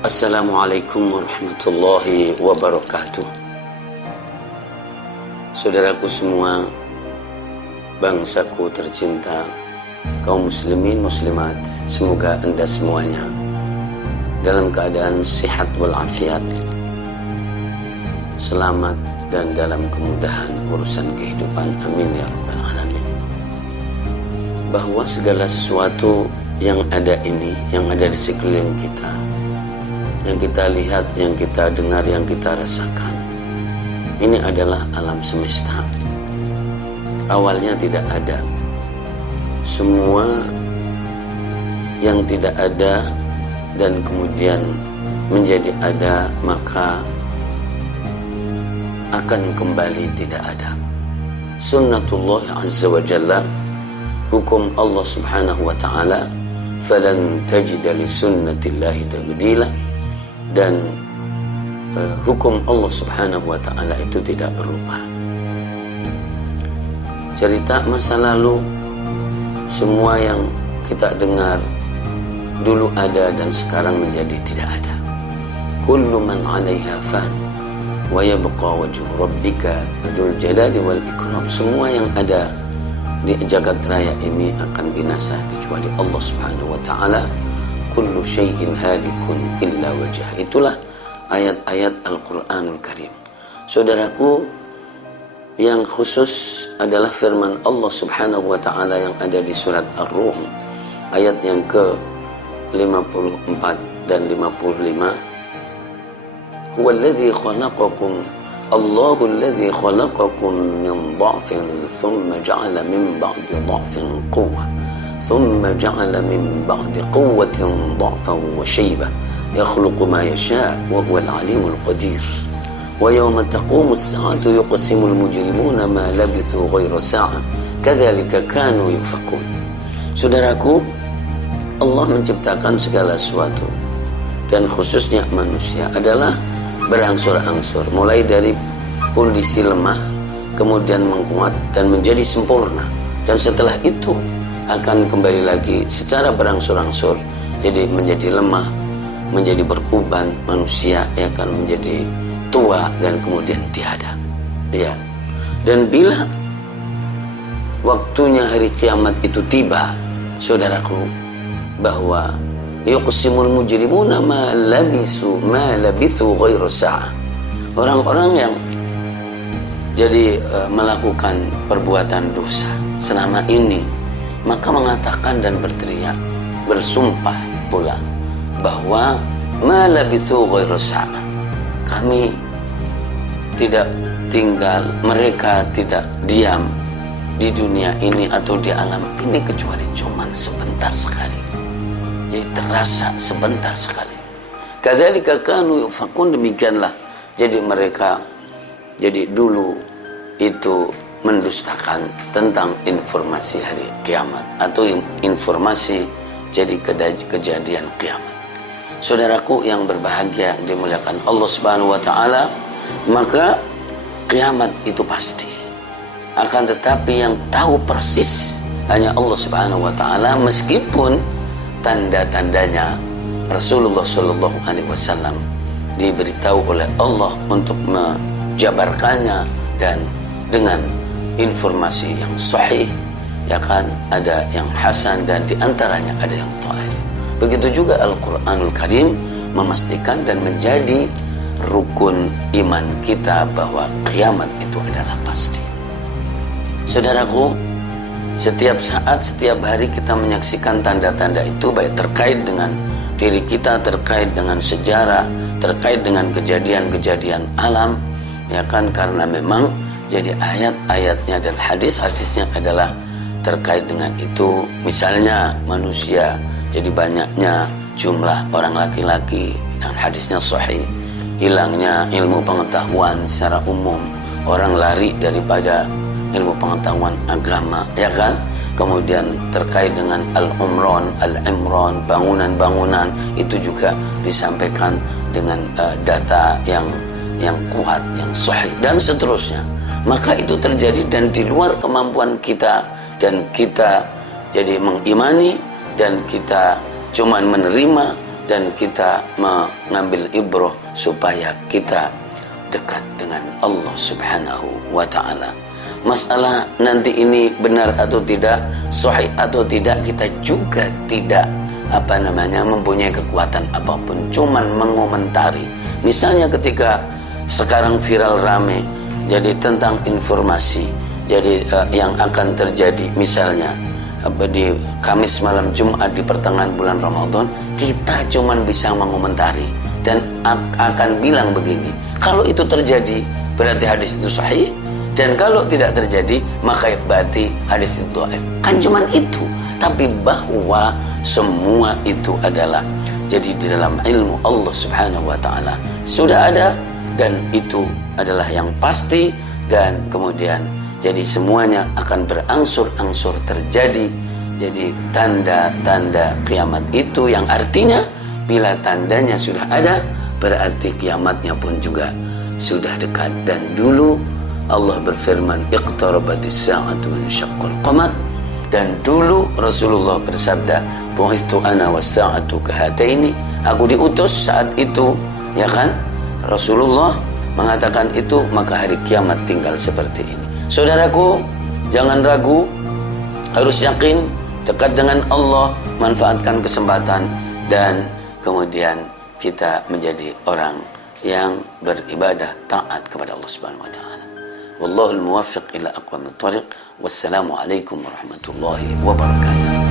Assalamualaikum warahmatullahi wabarakatuh. Saudaraku semua, bangsaku tercinta, kaum muslimin muslimat, semoga Anda semuanya dalam keadaan sehat walafiat, selamat dan dalam kemudahan urusan kehidupan. Amin ya rabbal alamin. Bahwa segala sesuatu yang ada ini, yang ada di sekeliling kita, yang kita lihat, yang kita dengar, yang kita rasakan, ini adalah alam semesta. Awalnya tidak ada. Semua yang tidak ada dan kemudian menjadi ada, maka akan kembali tidak ada. Sunnatullah azza wa jalla, hukum Allah subhanahu wa ta'ala, falan tajida li sunnatillahi tabdila. Dan hukum Allah subhanahu wa ta'ala itu tidak berubah. Cerita masa lalu, semua yang kita dengar dulu ada dan sekarang menjadi tidak ada. Kullu man 'alaiha fan wa yabqa wajhu rabbika dzul jalali wal ikram. Semua yang ada di jagat raya ini akan binasa kecuali Allah subhanahu wa ta'ala. Kullu syai'in halikun illa wajah. Itulah ayat-ayat Al-Quranul Karim. Saudaraku, yang khusus adalah firman Allah subhanahu wa ta'ala yang ada di surat Ar-Rum, ayat yang ke-54 dan 55. Huwa alladhi khalaqakum, Allahu alladhi khalaqakum min dha'fin thumma ja'ala min ba'di dha'fin quwwah ثم جعل من بعد قوة ضعفا وشيبة يخلق ما يشاء وهو العليم القدير ويوم تقوم الساعة يقسم المجرمون ما لبثوا غير ساعة كذلك كانوا يؤفكون. Saudaraku, Allah menciptakan segala sesuatu dan khususnya manusia adalah berangsur-angsur, mulai dari kondisi lemah kemudian menguat dan menjadi sempurna, dan setelah itu akan kembali lagi secara berangsur-angsur jadi menjadi lemah, menjadi beruban, manusia yang akan menjadi tua dan kemudian tiada. Ya. Dan bila waktunya hari kiamat itu tiba, saudaraku, bahwa yuqsimul mujrimuna ma labithu ghairu sa'ah. Orang-orang yang jadi melakukan perbuatan dosa selama ini, maka mengatakan dan berteriak, bersumpah pula bahwa ma labithu ghairu sa'ah. Kami tidak tinggal, mereka tidak diam di dunia ini atau di alam ini kecuali cuman sebentar sekali. Jadi terasa sebentar sekali. Kadzalika kanu yufakun, demikianlah jadi mereka jadi dulu itu mendustakan tentang informasi hari kiamat atau informasi jadi kejadian kiamat. Saudaraku yang berbahagia, dimuliakan Allah subhanahu wa ta'ala, maka kiamat itu pasti. Akan tetapi yang tahu persis hanya Allah subhanahu wa ta'ala, meskipun tanda-tandanya Rasulullah sallallahu alaihi wasallam diberitahu oleh Allah untuk menjabarkannya dan dengan informasi yang sahih, ya kan, ada yang hasan dan diantaranya ada yang dhaif. Begitu juga Al-Quranul Karim memastikan dan menjadi rukun iman kita bahwa kiamat itu adalah pasti. Saudaraku, setiap saat, setiap hari kita menyaksikan tanda-tanda itu, baik terkait dengan diri kita, terkait dengan sejarah, terkait dengan kejadian-kejadian alam, ya kan, karena memang jadi ayat-ayatnya dan hadis-hadisnya adalah terkait dengan itu. Misalnya manusia jadi banyaknya jumlah orang laki-laki dan hadisnya sahih, hilangnya ilmu pengetahuan secara umum, orang lari daripada ilmu pengetahuan agama, ya kan. Kemudian terkait dengan al-umran, al-imran, bangunan-bangunan, itu juga disampaikan dengan data yang kuat, yang sahih dan seterusnya. Maka itu terjadi dan di luar kemampuan kita, dan kita jadi mengimani dan kita cuman menerima dan kita mengambil ibrah supaya kita dekat dengan Allah Subhanahu wa ta'ala. Masalah nanti ini benar atau tidak, sahih atau tidak, kita juga tidak mempunyai kekuatan apapun, cuman mengomentari. Misalnya ketika sekarang viral rame jadi tentang informasi, jadi yang akan terjadi misalnya di Kamis malam Jumat di pertengahan bulan Ramadan, kita cuman bisa mengomentari dan akan bilang begini, kalau itu terjadi berarti hadis itu sahih, dan kalau tidak terjadi maka berarti hadis itu dhaif. Kan cuman itu. Tapi bahwa semua itu adalah jadi di dalam ilmu Allah Subhanahu wa ta'ala sudah ada, dan itu adalah yang pasti, dan kemudian jadi semuanya akan berangsur-angsur terjadi. Jadi tanda-tanda kiamat itu yang artinya bila tandanya sudah ada berarti kiamatnya pun juga sudah dekat. Dan dulu Allah berfirman, iqtarabatis sa'atu wa insyaqqal qamar. Dan dulu Rasulullah bersabda, bu'ithtu ana was-sa'atu kahataini. Aku diutus saat itu, ya kan? Rasulullah mengatakan itu, maka hari kiamat tinggal seperti ini. Saudaraku, jangan ragu, harus yakin, dekat dengan Allah, manfaatkan kesempatan, dan kemudian kita menjadi orang yang beribadah taat kepada Allah Subhanahu wa ta'ala. Wallahul muwaffiq ila aqwamit thariq. Wassalamu alaikum warahmatullahi wabarakatuh.